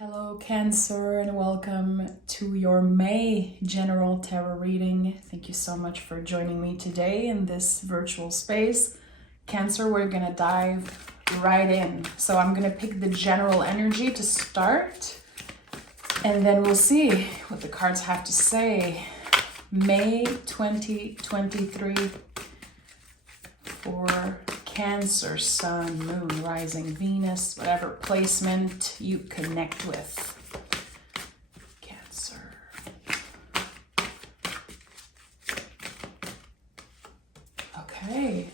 Hello Cancer, and welcome to your May general tarot reading. Thank you so much for joining me today in this virtual space. Cancer, we're gonna dive right in. So I'm gonna pick the general energy to start, and then we'll see what the cards have to say. May 2023 for Cancer, Sun, Moon, Rising, Venus, whatever placement you connect with. Cancer. Okay.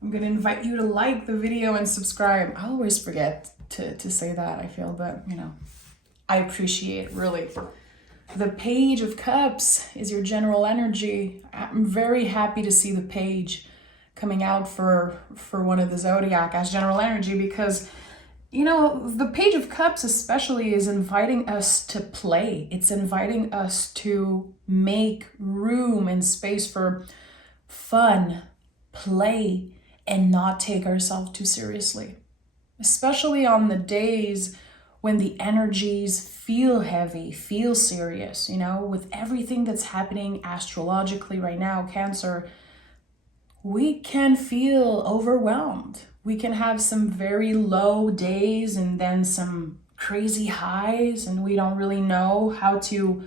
I'm going to invite you to like the video and subscribe. I always forget to say that, I feel, but I appreciate it, really. The Page of Cups is your general energy. I'm very happy to see the page coming out for one of the zodiac as general energy, because the Page of Cups especially is inviting us to play. It's inviting us to make room and space for fun, play, and not take ourselves too seriously, especially on the days when the energies feel heavy, feel serious. With everything that's happening astrologically right now, Cancer, we can feel overwhelmed. We can have some very low days and then some crazy highs, and we don't really know how to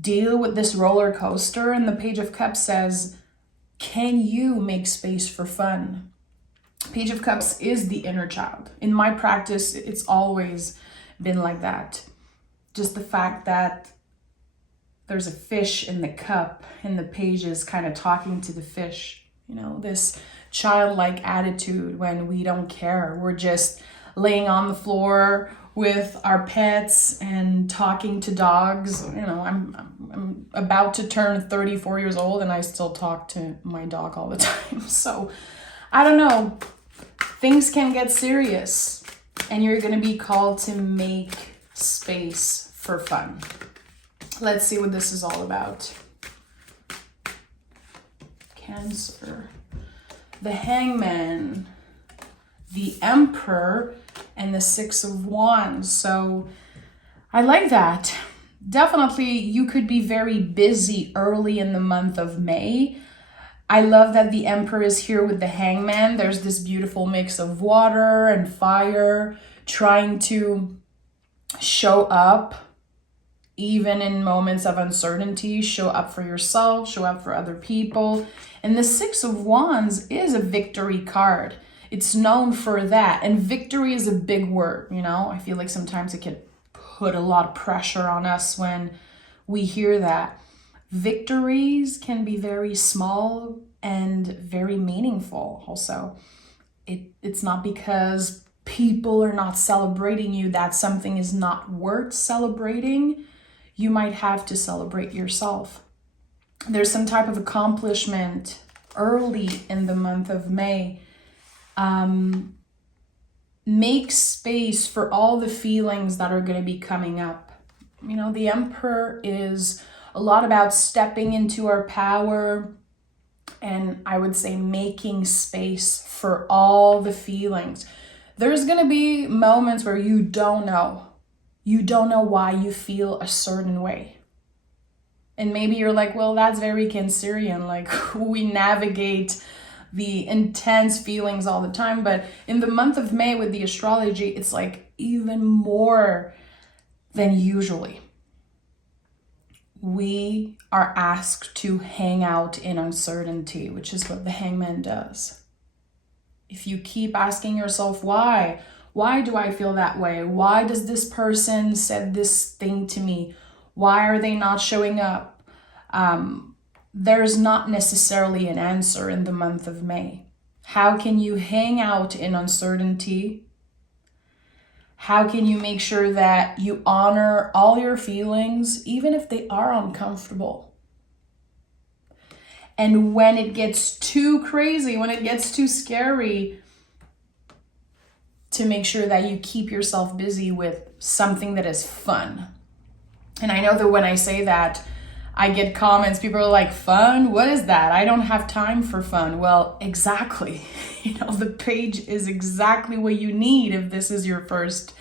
deal with this roller coaster. And the Page of Cups says, can you make space for fun? Page of Cups is the inner child. In my practice, it's always been like that. Just the fact that there's a fish in the cup and the page is kind of talking to the fish. This childlike attitude when we don't care. We're just laying on the floor with our pets and talking to dogs. I'm about to turn 34 years old and I still talk to my dog all the time. So I don't know. Things can get serious and you're going to be called to make space for fun. Let's see what this is all about. Cancer, the Hangman, the Emperor, and the Six of Wands. So I like that. Definitely you could be very busy early in the month of May. I love that the Emperor is here with the Hangman. There's this beautiful mix of water and fire, trying to show up even in moments of uncertainty. Show up for yourself, show up for other people. And the Six of Wands is a victory card. It's known for that. And victory is a big word, I feel like sometimes it can put a lot of pressure on us when we hear that. Victories can be very small and very meaningful also. It's not because people are not celebrating you that something is not worth celebrating. You might have to celebrate yourself. There's some type of accomplishment early in the month of May. Make space for all the feelings that are going to be coming up. The Emperor is a lot about stepping into our power, and I would say making space for all the feelings. There's going to be moments where you don't know. You don't know why you feel a certain way. And maybe you're like, well, that's very Cancerian. Like, we navigate the intense feelings all the time. But in the month of May with the astrology, it's like even more than usually. We are asked to hang out in uncertainty, which is what the Hangman does. If you keep asking yourself, why do I feel that way? Why does this person said this thing to me? Why are they not showing up? There's not necessarily an answer in the month of May. How can you hang out in uncertainty? How can you make sure that you honor all your feelings, even if they are uncomfortable? And when it gets too crazy, when it gets too scary, to make sure that you keep yourself busy with something that is fun. And I know that when I say that, I get comments, people are like, fun? What is that? I don't have time for fun. Well, exactly. The page is exactly what you need if this is your first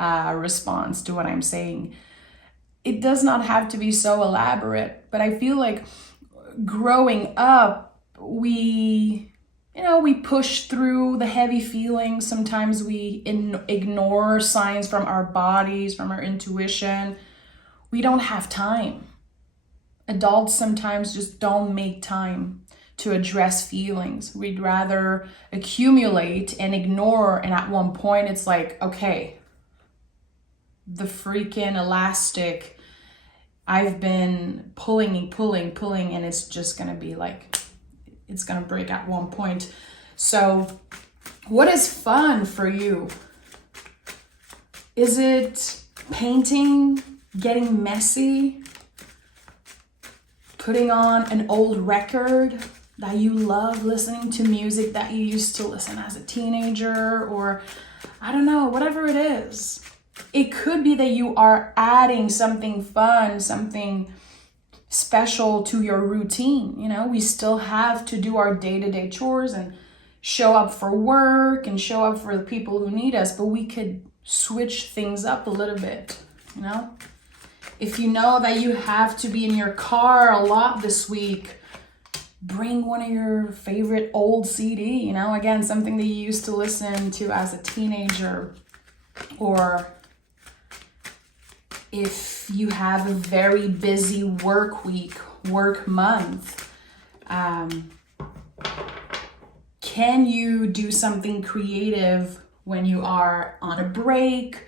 response to what I'm saying. It does not have to be so elaborate, but I feel like growing up, we push through the heavy feelings. Sometimes we ignore signs from our bodies, from our intuition. We don't have time. Adults sometimes just don't make time to address feelings. We'd rather accumulate and ignore. And at one point, it's like, okay, the freaking elastic, I've been pulling, and it's just going to be like, it's going to break at one point. So what is fun for you? Is it painting, getting messy, putting on an old record that you love, listening to music that you used to listen as a teenager, or I don't know, whatever it is? It could be that you are adding something fun, something special to your routine. We still have to do our day-to-day chores and show up for work and show up for the people who need us, but we could switch things up a little bit. If you know that you have to be in your car a lot this week, bring one of your favorite old CD, again, something that you used to listen to as a teenager. Or if you have a very busy work week, work month, can you do something creative when you are on a break,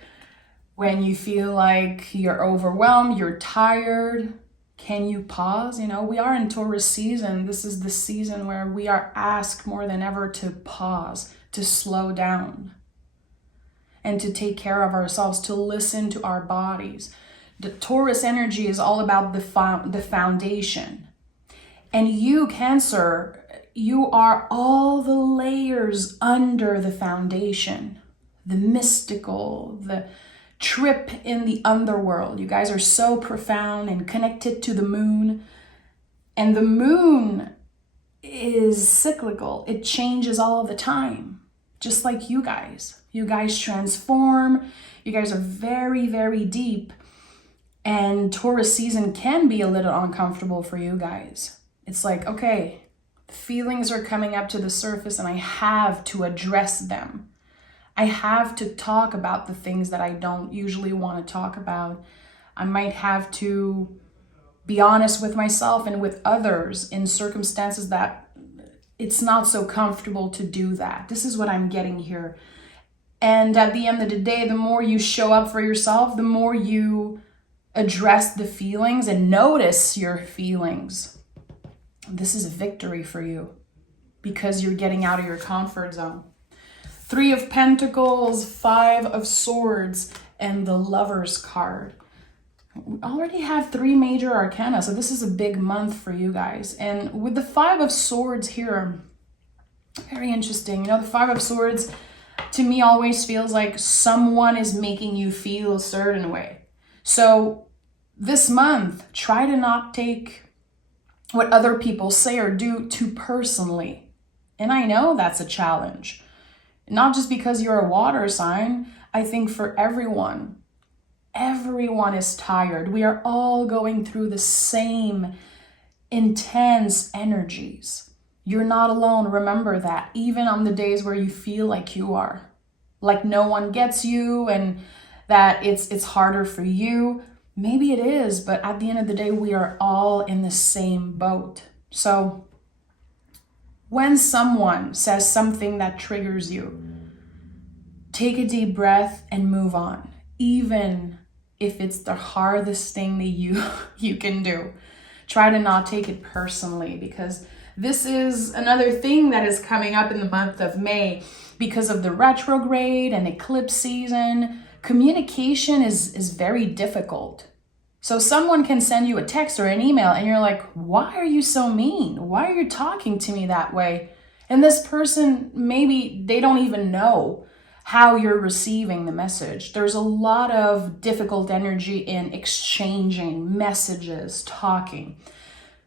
when you feel like you're overwhelmed, you're tired? Can you pause? We are in Taurus season. This is the season where we are asked more than ever to pause, to slow down, and to take care of ourselves, to listen to our bodies. The Taurus energy is all about the foundation. And you, Cancer, you are all the layers under the foundation, the mystical, the trip in the underworld. You guys are so profound and connected to the moon. And the moon is cyclical. It changes all the time, just like you guys. You guys transform. You guys are very, very deep. And Taurus season can be a little uncomfortable for you guys. It's like, okay, the feelings are coming up to the surface and I have to address them. I have to talk about the things that I don't usually want to talk about. I might have to be honest with myself and with others in circumstances that it's not so comfortable to do that. This is what I'm getting here. And at the end of the day, the more you show up for yourself, the more you address the feelings and notice your feelings. This is a victory for you because you're getting out of your comfort zone. 3 of Pentacles, 5 of Swords, and the Lover's card. We already have 3 major arcana, so this is a big month for you guys. And with the 5 of Swords here, very interesting. The 5 of Swords to me always feels like someone is making you feel a certain way. So this month, try to not take what other people say or do too personally. And I know that's a challenge. Not just because you're a water sign. I think for everyone is tired. We are all going through the same intense energies. You're not alone. Remember that. Even on the days where you feel like you are, like no one gets you and that it's harder for you. Maybe it is, but at the end of the day, we are all in the same boat. So when someone says something that triggers you, take a deep breath and move on, even if it's the hardest thing that you can do. Try to not take it personally, because this is another thing that is coming up in the month of May because of the retrograde and eclipse season. Communication is very difficult. So someone can send you a text or an email and you're like, why are you so mean? Why are you talking to me that way? And this person, maybe they don't even know how you're receiving the message. There's a lot of difficult energy in exchanging messages, talking.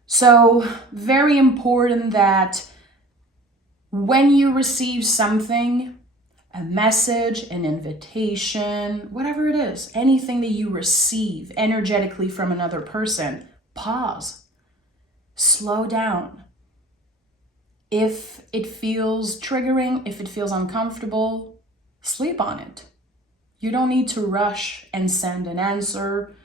So very important that when you receive something, a message, an invitation, whatever it is, anything that you receive energetically from another person, pause, slow down. If it feels triggering, if it feels uncomfortable, sleep on it. You don't need to rush and send an answer.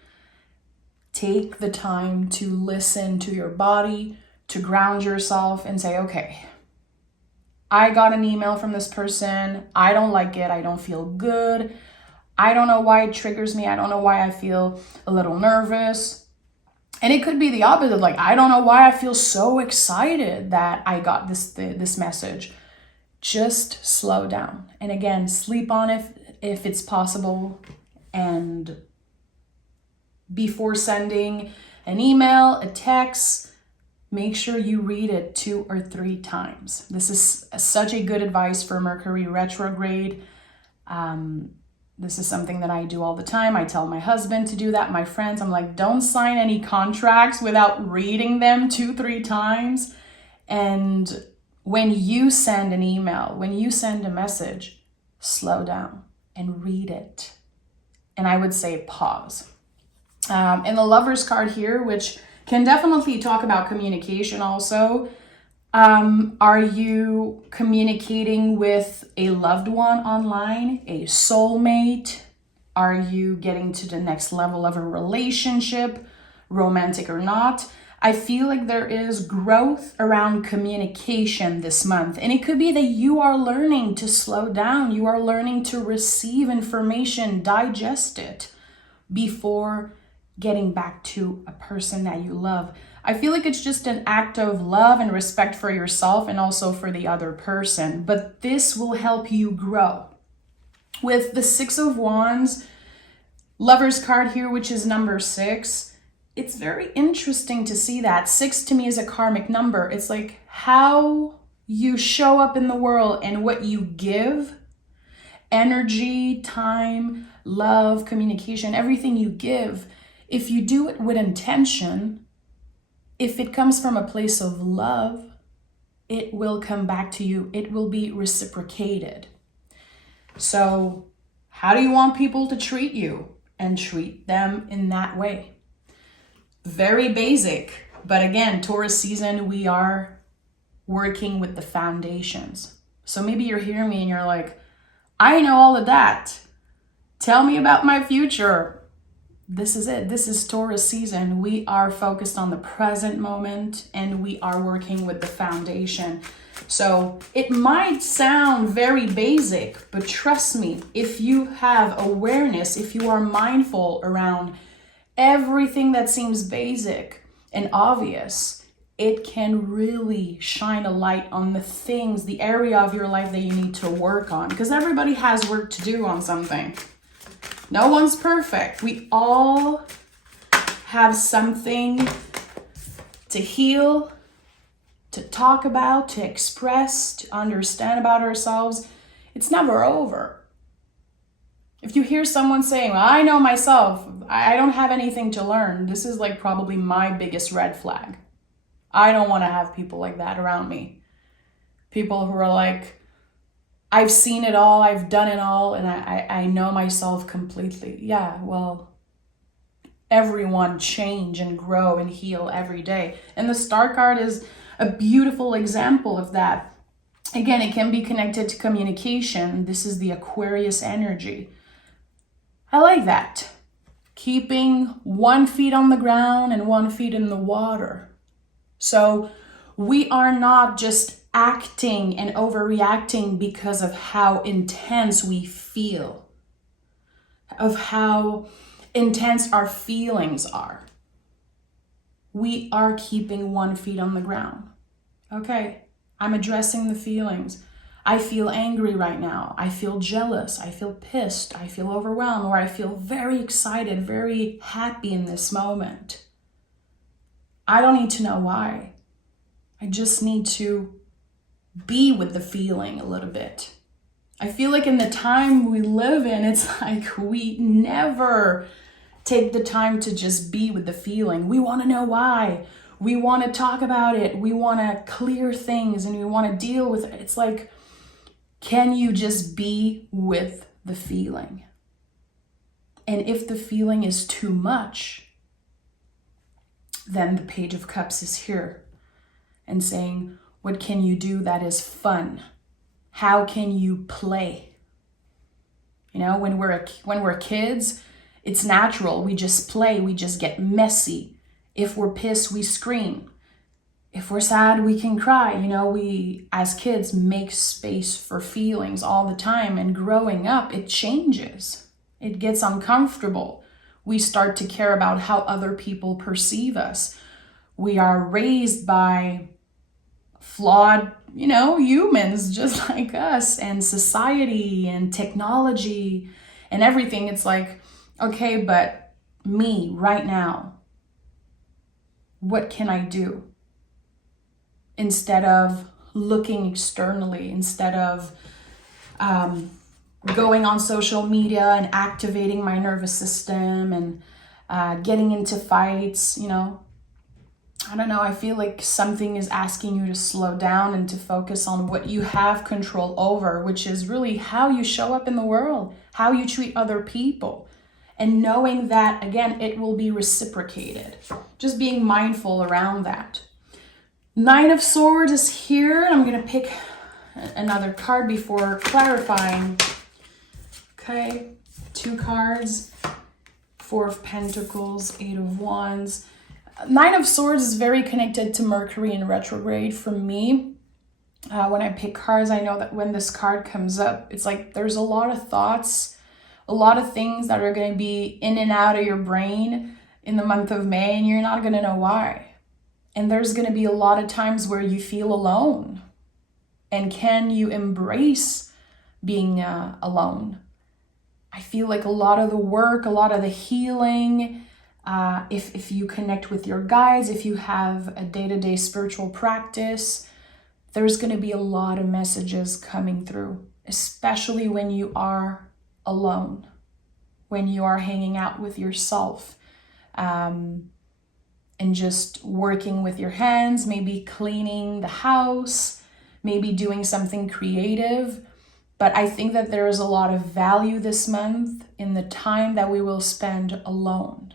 Take the time to listen to your body, to ground yourself and say, okay, I got an email from this person. I don't like it. I don't feel good. I don't know why it triggers me. I don't know why I feel a little nervous. And it could be the opposite. Like, I don't know why I feel so excited that I got this message. Just slow down. And again, sleep on it if it's possible. And before sending an email, a text, make sure you read it 2 or 3 times. This is such a good advice for Mercury retrograde. This is something that I do all the time. I tell my husband to do that, my friends. I'm like, don't sign any contracts without reading them 2-3 times. And when you send an email, when you send a message, slow down and read it. And I would say pause. And the Lover's card here, which can definitely talk about communication also. Are you communicating with a loved one online, a soulmate? Are you getting to the next level of a relationship, romantic or not? I feel like there is growth around communication this month. And it could be that you are learning to slow down. You are learning to receive information, digest it before getting back to a person that you love. I feel like it's just an act of love and respect for yourself and also for the other person. But this will help you grow. With the 6 of Wands, Lover's card here, which is number 6, it's very interesting to see that. 6 to me is a karmic number. It's like how you show up in the world and what you give, energy, time, love, communication, everything you give. If you do it with intention, if it comes from a place of love, it will come back to you. It will be reciprocated. So how do you want people to treat you? And treat them in that way. Very basic. But again, Taurus season, we are working with the foundations. So maybe you're hearing me and you're like, I know all of that. Tell me about my future. This is it. This is Taurus season. We are focused on the present moment and we are working with the foundation. So it might sound very basic, but trust me, if you have awareness, if you are mindful around everything that seems basic and obvious, it can really shine a light on the things, the area of your life that you need to work on. Because everybody has work to do on something. No one's perfect. We all have something to heal, to talk about, to express, to understand about ourselves. It's never over. If you hear someone saying, well, I know myself, I don't have anything to learn, this is like probably my biggest red flag. I don't want to have people like that around me. People who are like, I've seen it all, I've done it all, and I know myself completely. Yeah, well, everyone change and grow and heal every day. And the Star card is a beautiful example of that. Again, it can be connected to communication. This is the Aquarius energy. I like that. Keeping 1 foot on the ground and 1 foot in the water. So we are not just acting and overreacting because of how intense we feel, of how intense our feelings are. We are keeping 1 foot on the ground. Okay, I'm addressing the feelings. I feel angry right now. I feel jealous. I feel pissed. I feel overwhelmed, or I feel very excited, very happy in this moment. I don't need to know why. I just need to be with the feeling a little bit. I feel like in the time we live in, it's like we never take the time to just be with the feeling. We want to know why. We want to talk about it. We want to clear things and we want to deal with it. It's like Can you just be with the feeling? And if the feeling is too much, then the Page of Cups is here and saying, what can you do that is fun? How can you play? You know, when we're kids, it's natural. We just play, we just get messy. If we're pissed, we scream. If we're sad, we can cry. You know, we as kids make space for feelings all the time, and growing up, it changes. It gets uncomfortable. We start to care about how other people perceive us. We are raised by flawed, you know, humans just like us, and society and technology and everything. It's like, okay, but me right now, what can I do? Instead of looking externally, instead of going on social media and activating my nervous system and getting into fights, you know, I don't know, I feel like something is asking you to slow down and to focus on what you have control over, which is really how you show up in the world, how you treat other people, and knowing that, again, it will be reciprocated. Just being mindful around that. Nine of Swords is here, and I'm going to pick another card before clarifying. Okay, 2 cards, 4 of Pentacles, 8 of Wands. Nine of Swords is very connected to Mercury in retrograde for me. When I pick cards, I know that when this card comes up, it's like there's a lot of thoughts, a lot of things that are going to be in and out of your brain in the month of May, and you're not going to know why. And there's going to be a lot of times where you feel alone. And can you embrace being alone? I feel like a lot of the work, a lot of the healing, if you connect with your guides, if you have a day-to-day spiritual practice, there's going to be a lot of messages coming through, especially when you are alone, when you are hanging out with yourself, and just working with your hands, maybe cleaning the house, maybe doing something creative. But I think that there is a lot of value this month in the time that we will spend alone.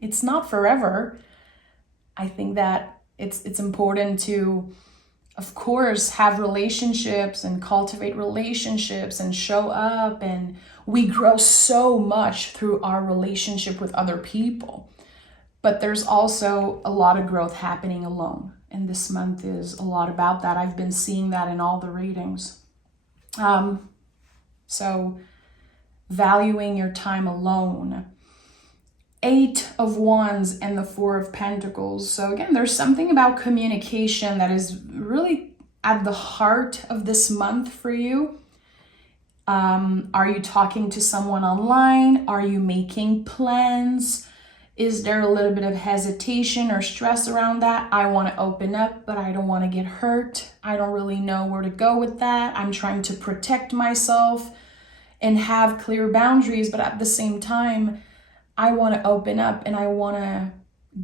It's not forever. I think that it's important to, of course, have relationships and cultivate relationships and show up, and we grow so much through our relationship with other people. But there's also a lot of growth happening alone. And this month is a lot about that. I've been seeing that in all the readings. So valuing your time alone. 8 of Wands and the 4 of Pentacles. So again, there's something about communication that is really at the heart of this month for you. Are you talking to someone online? Are you making plans? Is there a little bit of hesitation or stress around that? I want to open up, but I don't want to get hurt. I don't really know where to go with that. I'm trying to protect myself and have clear boundaries, but at the same time, I want to open up and I want to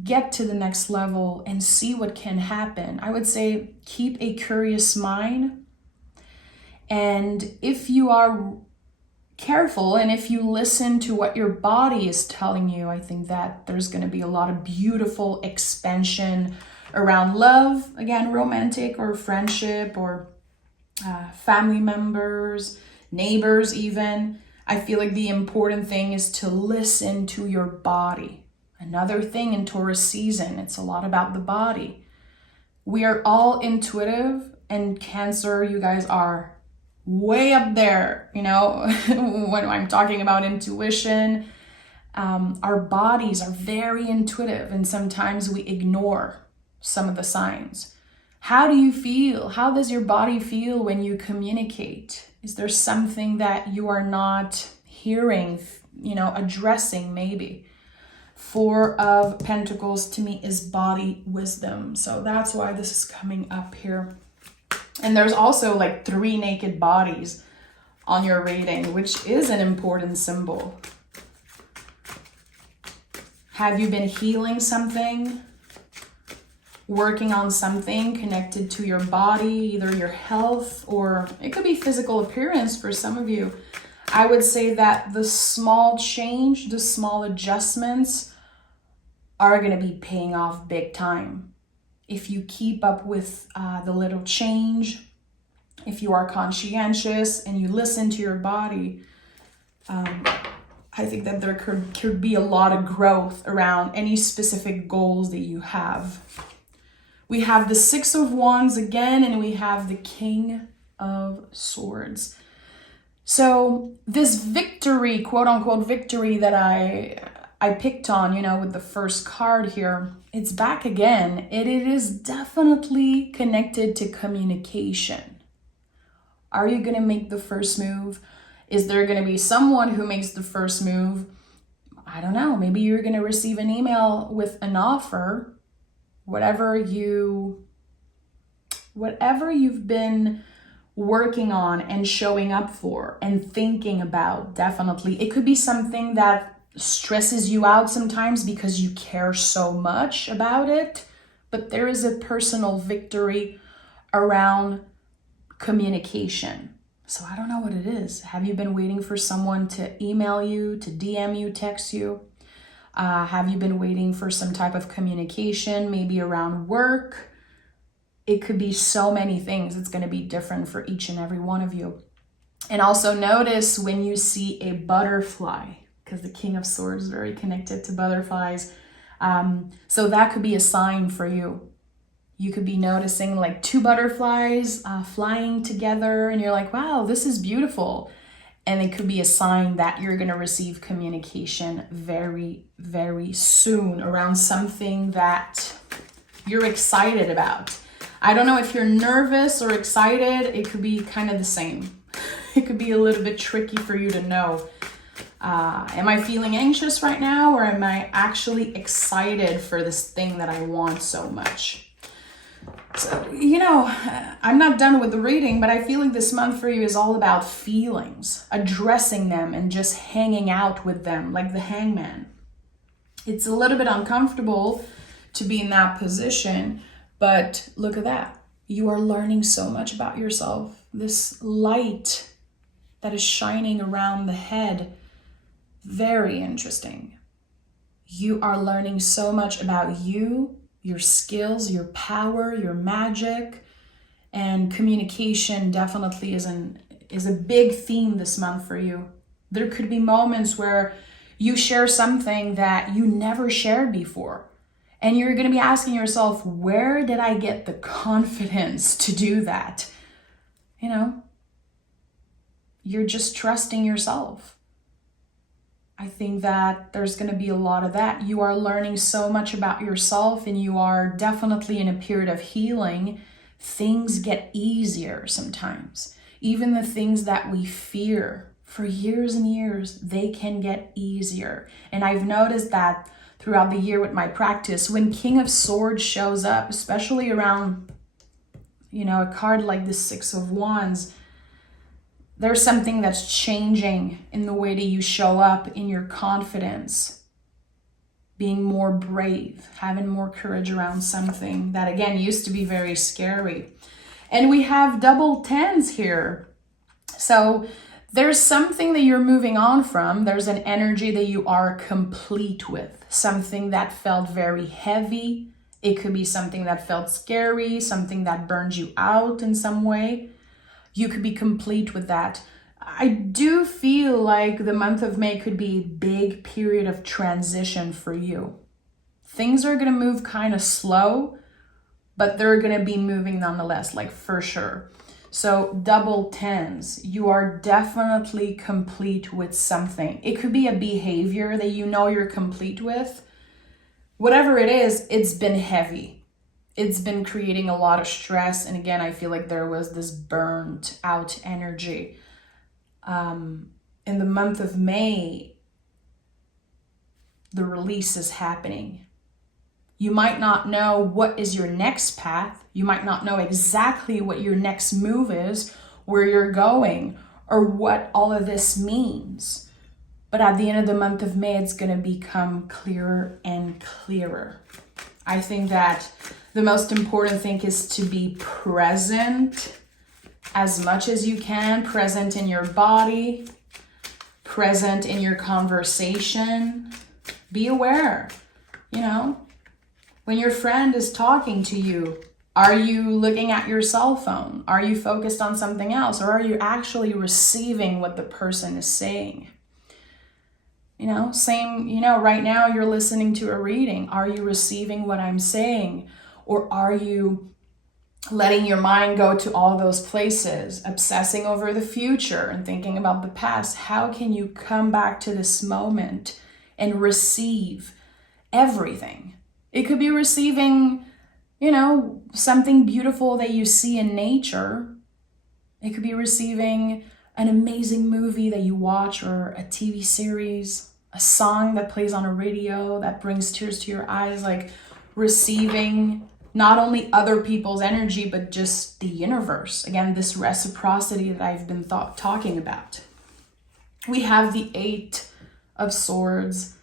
get to the next level and see what can happen. I would say keep a curious mind. And if you are careful and if you listen to what your body is telling you, I think that there's going to be a lot of beautiful expansion around love, again, romantic or friendship or family members, neighbors even. I feel like the important thing is to listen to your body. Another thing in Taurus season, it's a lot about the body. We are all intuitive, and Cancer, you guys are way up there, you know, when I'm talking about intuition. Our bodies are very intuitive, and sometimes we ignore some of the signs. How do you feel? How does your body feel when you communicate? Is there something that you are not hearing, you know, addressing maybe? 4 of Pentacles to me is body wisdom. So that's why this is coming up here. And there's also like 3 naked bodies on your reading, which is an important symbol. Have you been healing something? working on something connected to your body, either your health or it could be physical appearance for some of you. I would say that the small change, the small adjustments are going to be paying off big time. If you keep up with the little change, if you are conscientious and you listen to your body, I think that there could be a lot of growth around any specific goals that you have. We have the Six of Wands again, and we have the King of Swords. So this victory, quote unquote victory that I picked on, you know, with the first card here, it's back again. It is definitely connected to communication. Are you going to make the first move? Is there going to be someone who makes the first move? I don't know. Maybe you're going to receive an email with an offer. Whatever you've been working on and showing up for and thinking about, definitely. It could be something that stresses you out sometimes because you care so much about it. But there is a personal victory around communication. So I don't know what it is. Have you been waiting for someone to email you, to DM you, text you? Have you been waiting for some type of communication, maybe around work? It could be so many things. It's going to be different for each and every one of you. And also notice when you see a butterfly, because the King of Swords is very connected to butterflies. So that could be a sign for you. You could be noticing like two butterflies flying together and you're like, wow, this is beautiful. And it could be a sign that you're going to receive communication very, very soon around something that you're excited about. I don't know if you're nervous or excited. It could be kind of the same. It could be a little bit tricky for you to know. Am I feeling anxious right now, or am I actually excited for this thing that I want so much? So, you know, I'm not done with the reading, but I feel like this month for you is all about feelings, addressing them and just hanging out with them like the Hangman. It's a little bit uncomfortable to be in that position, but look at that. You are learning so much about yourself. This light that is shining around the head, very interesting. You are learning so much about you, your skills, your power, your magic, and communication definitely is a big theme this month for you. There could be moments where you share something that you never shared before, and you're going to be asking yourself, where did I get the confidence to do that? You know, you're just trusting yourself. I think that there's going to be a lot of that. You are learning so much about yourself, and you are definitely in a period of healing. Things get easier sometimes. Even the things that we fear for years and years, they can get easier. And I've noticed that throughout the year with my practice, when King of Swords shows up, especially around, you know, a card like the Six of Wands, there's something that's changing in the way that you show up, in your confidence, being more brave, having more courage around something that, again, used to be very scary. And we have double tens here. So there's something that you're moving on from. There's an energy that you are complete with, something that felt very heavy. It could be something that felt scary, something that burned you out in some way. You could be complete with that. I do feel like the month of May could be a big period of transition for you. Things are going to move kind of slow, but they're going to be moving nonetheless, like for sure. So double tens, you are definitely complete with something. It could be a behavior that you know you're complete with. Whatever it is, it's been heavy. It's been creating a lot of stress. And again, I feel like there was this burnt out energy. In the month of May, the release is happening. You might not know what is your next path. You might not know exactly what your next move is, where you're going, or what all of this means. But at the end of the month of May, it's going to become clearer and clearer. I think that the most important thing is to be present as much as you can, present in your body, present in your conversation. Be aware, you know, when your friend is talking to you, are you looking at your cell phone? Are you focused on something else? Or are you actually receiving what the person is saying? You know, same, you know, right now you're listening to a reading. Are you receiving what I'm saying? Or are you letting your mind go to all those places, obsessing over the future and thinking about the past? How can you come back to this moment and receive everything? It could be receiving, you know, something beautiful that you see in nature. It could be receiving an amazing movie that you watch, or a TV series, a song that plays on a radio that brings tears to your eyes, like receiving not only other people's energy, but just the universe. Again, this reciprocity that I've been talking about. We have the 8 of Swords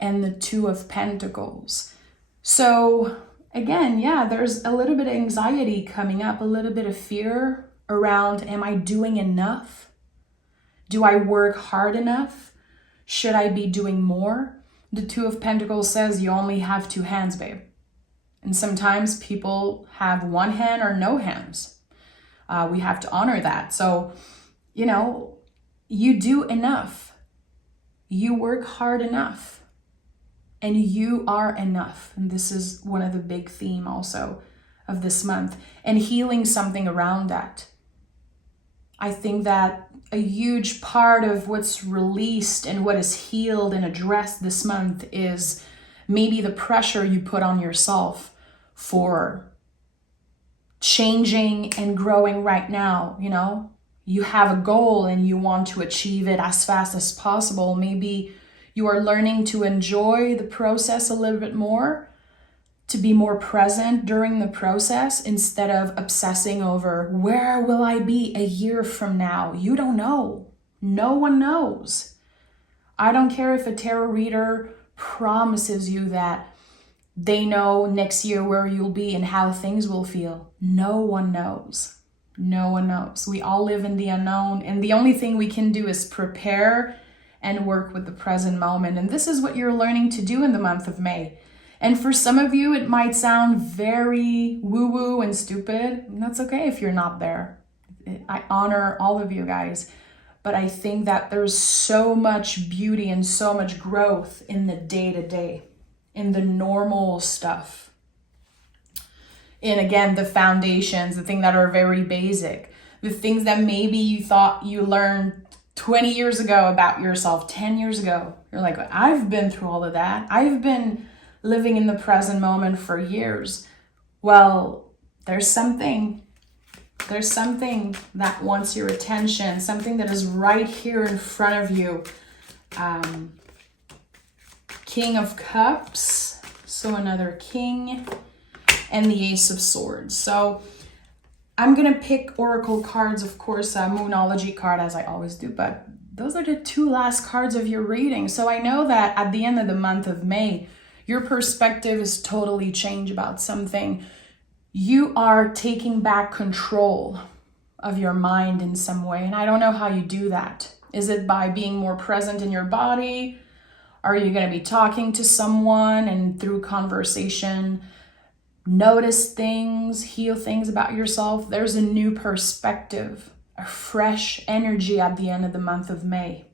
and the 2 of Pentacles. So again, yeah, there's a little bit of anxiety coming up, a little bit of fear around, am I doing enough? Do I work hard enough? Should I be doing more? The 2 of Pentacles says you only have 2 hands, babe. And sometimes people have 1 hand or no hands. We have to honor that. So, you know, you do enough. You work hard enough. And you are enough. And this is one of the big themes also of this month. And healing something around that. I think that a huge part of what's released and what is healed and addressed this month is maybe the pressure you put on yourself for changing and growing right now. You know, you have a goal and you want to achieve it as fast as possible. Maybe you are learning to enjoy the process a little bit more, to be more present during the process instead of obsessing over where will I be a year from now? You don't know. No one knows. I don't care if a tarot reader promises you that they know next year where you'll be and how things will feel. No one knows. No one knows. We all live in the unknown, and the only thing we can do is prepare and work with the present moment. And this is what you're learning to do in the month of May. And for some of you, it might sound very woo-woo and stupid. And that's okay if you're not there. I honor all of you guys. But I think that there's so much beauty and so much growth in the day-to-day, in the normal stuff. And again, the foundations, the things that are very basic, the things that maybe you thought you learned 20 years ago about yourself, 10 years ago. You're like, I've been through all of that. I've been living in the present moment for years. Well, there's something that wants your attention, something that is right here in front of you. King of Cups, so another king, and the Ace of Swords. So I'm gonna pick oracle cards, of course, a Moonology card as I always do, but those are the 2 last cards of your reading. So I know that at the end of the month of May, your perspective is totally changed about something. You are taking back control of your mind in some way. And I don't know how you do that. Is it by being more present in your body? Are you going to be talking to someone and through conversation, notice things, heal things about yourself? There's a new perspective, a fresh energy at the end of the month of May.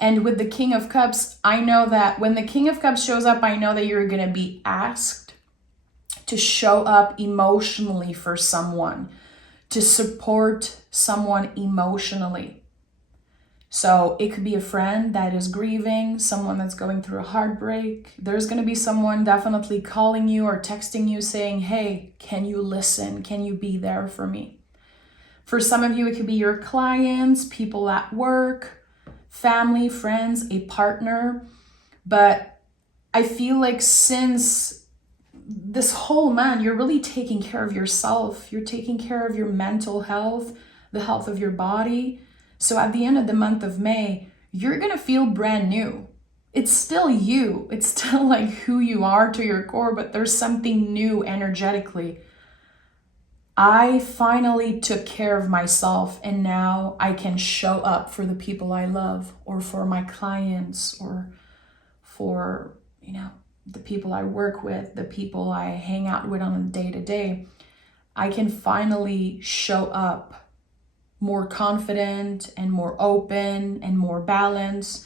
And with the King of Cups, I know that when the King of Cups shows up, I know that you're going to be asked to show up emotionally for someone, to support someone emotionally. So it could be a friend that is grieving, someone that's going through a heartbreak. There's going to be someone definitely calling you or texting you saying, hey, can you listen? Can you be there for me? For some of you, it could be your clients, people at work, family, friends, a partner. But I feel like since this whole month, you're really taking care of yourself. You're taking care of your mental health, the health of your body. So at the end of the month of May, you're going to feel brand new. it's still you. It's still like who you are to your core, but there's something new energetically. I finally took care of myself, and now I can show up for the people I love, or for my clients, or for, the people I work with, the people I hang out with on a day-to-day. I can finally show up more confident and more open and more balanced.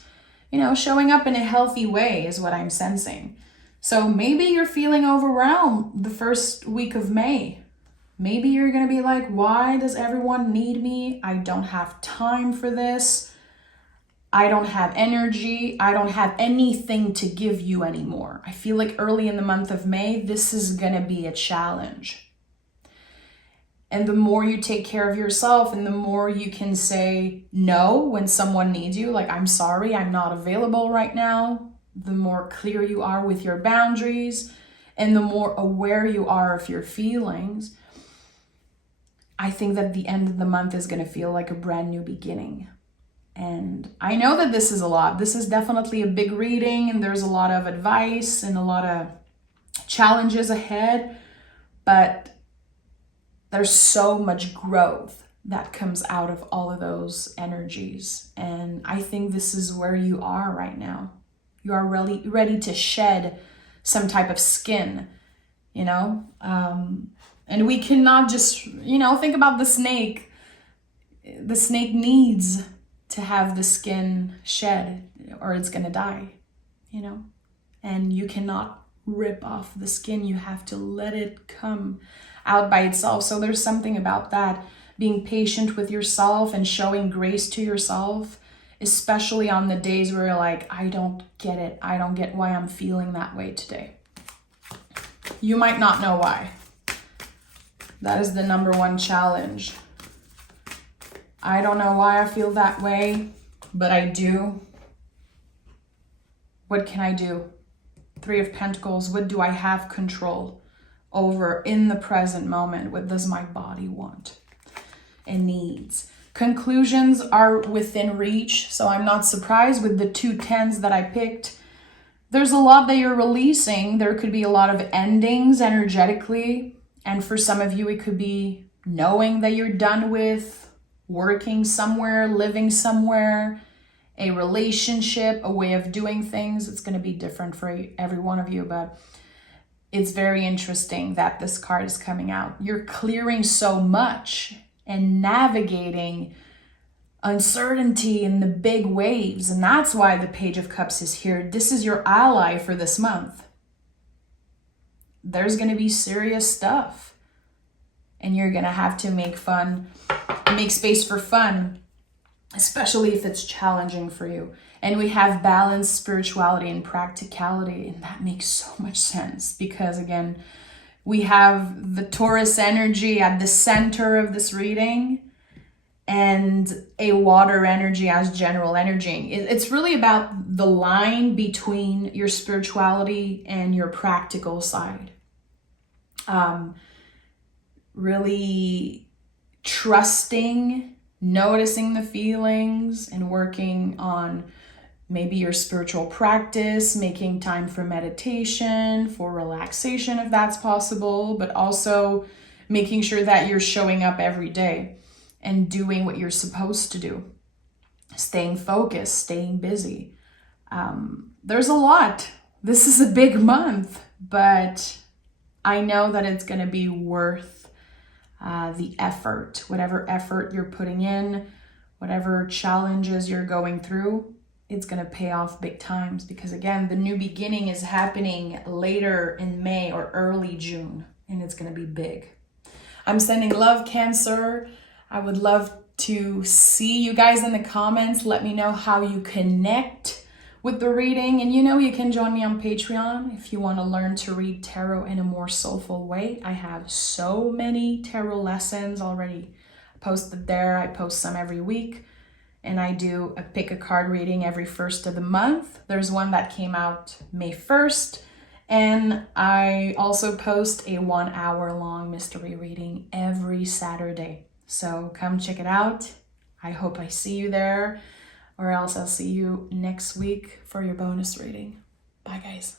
Showing up in a healthy way is what I'm sensing. So maybe you're feeling overwhelmed the first week of May. Maybe you're going to be like, why does everyone need me? I don't have time for this. I don't have energy. I don't have anything to give you anymore. I feel like early in the month of May, this is going to be a challenge. And the more you take care of yourself and the more you can say no when someone needs you, like, I'm sorry, I'm not available right now, the more clear you are with your boundaries and the more aware you are of your feelings, I think that the end of the month is going to feel like a brand new beginning. And I know that this is a lot. This is definitely a big reading, and there's a lot of advice and a lot of challenges ahead, but there's so much growth that comes out of all of those energies. And I think this is where you are right now. You are really ready to shed some type of skin, and we cannot just, think about the snake. The snake needs to have the skin shed or it's going to die, and you cannot rip off the skin. You have to let it come out by itself. So there's something about that, being patient with yourself and showing grace to yourself, especially on the days where you're like, I don't get it. I don't get why I'm feeling that way today. You might not know why. That is the number one challenge. I don't know why I feel that way, but I do. What can I do? 3 of Pentacles. What do I have control over in the present moment? What does my body want and needs? Conclusions are within reach, so I'm not surprised with the 2 tens that I picked. There's a lot that you're releasing. There could be a lot of endings energetically, and for some of you, it could be knowing that you're done with working somewhere, living somewhere, a relationship, a way of doing things. It's going to be different for every one of you, but it's very interesting that this card is coming out. You're clearing so much and navigating uncertainty in the big waves, and that's why the Page of Cups is here. This is your ally for this month. There's going to be serious stuff, and you're going to have to make space for fun, especially if it's challenging for you. And we have balance, spirituality, and practicality, and that makes so much sense because, again, we have the Taurus energy at the center of this reading and a water energy as general energy. It's really about the line between your spirituality and your practical side. Really trusting, noticing the feelings, and working on maybe your spiritual practice, making time for meditation, for relaxation if that's possible, but also making sure that you're showing up every day and doing what you're supposed to do. Staying focused, staying busy. There's a lot. This is a big month, but I know that it's going to be worth the effort. Whatever effort you're putting in, whatever challenges you're going through, it's going to pay off big times because, again, the new beginning is happening later in May or early June, and it's going to be big. I'm sending love, Cancer. I would love to see you guys in the comments. Let me know how you connect with the reading. And you can join me on Patreon if you want to learn to read tarot in a more soulful way. I have so many tarot lessons already posted there. I post some every week. And I do a pick a card reading every first of the month. There's one that came out May 1st. And I also post a 1 hour long mystery reading every Saturday. So come check it out. I hope I see you there. or else I'll see you next week for your bonus reading. Bye, guys.